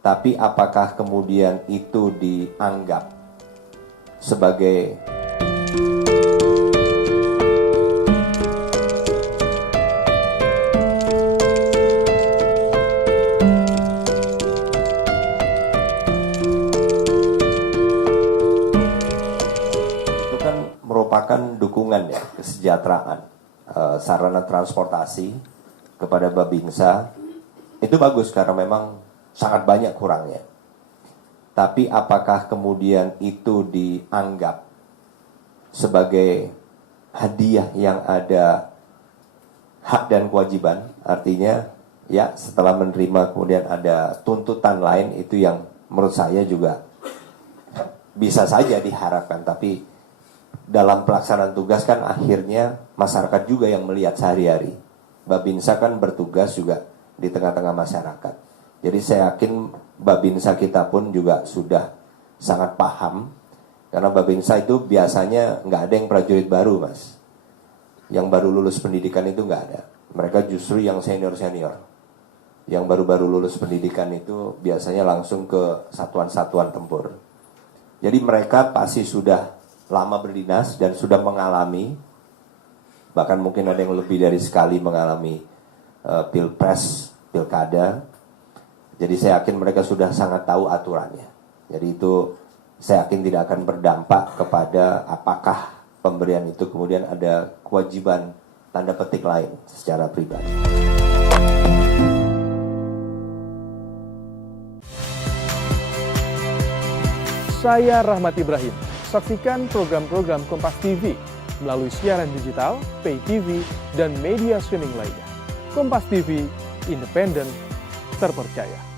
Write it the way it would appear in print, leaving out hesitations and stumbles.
Tapi apakah kemudian itu dianggap sebagai itu kan merupakan dukungan ya, kesejahteraan, sarana transportasi kepada Babinsa. Itu bagus karena memang sangat banyak kurangnya. Tapi apakah kemudian itu dianggap sebagai hadiah yang ada hak dan kewajiban? Artinya ya setelah menerima kemudian ada tuntutan lain, itu yang menurut saya juga bisa saja diharapkan. Tapi dalam pelaksanaan tugas kan akhirnya masyarakat juga yang melihat sehari-hari. Babinsa kan bertugas juga di tengah-tengah masyarakat. Jadi saya yakin Babinsa kita pun juga sudah sangat paham. Karena Babinsa itu biasanya nggak ada yang prajurit baru, Mas. Yang baru lulus pendidikan itu nggak ada. Mereka justru yang senior-senior. Yang baru-baru lulus pendidikan itu biasanya langsung ke satuan-satuan tempur. Jadi mereka pasti sudah lama berdinas dan sudah mengalami, bahkan mungkin ada yang lebih dari sekali mengalami pilpres, pilkada. Jadi saya yakin mereka sudah sangat tahu aturannya. Jadi itu saya yakin tidak akan berdampak kepada apakah pemberian itu kemudian ada kewajiban tanda petik lain secara pribadi. Saya Rahmat Ibrahim. Saksikan program-program Kompas TV melalui siaran digital, pay TV, dan media streaming lainnya. Kompas TV, independen, terpercaya.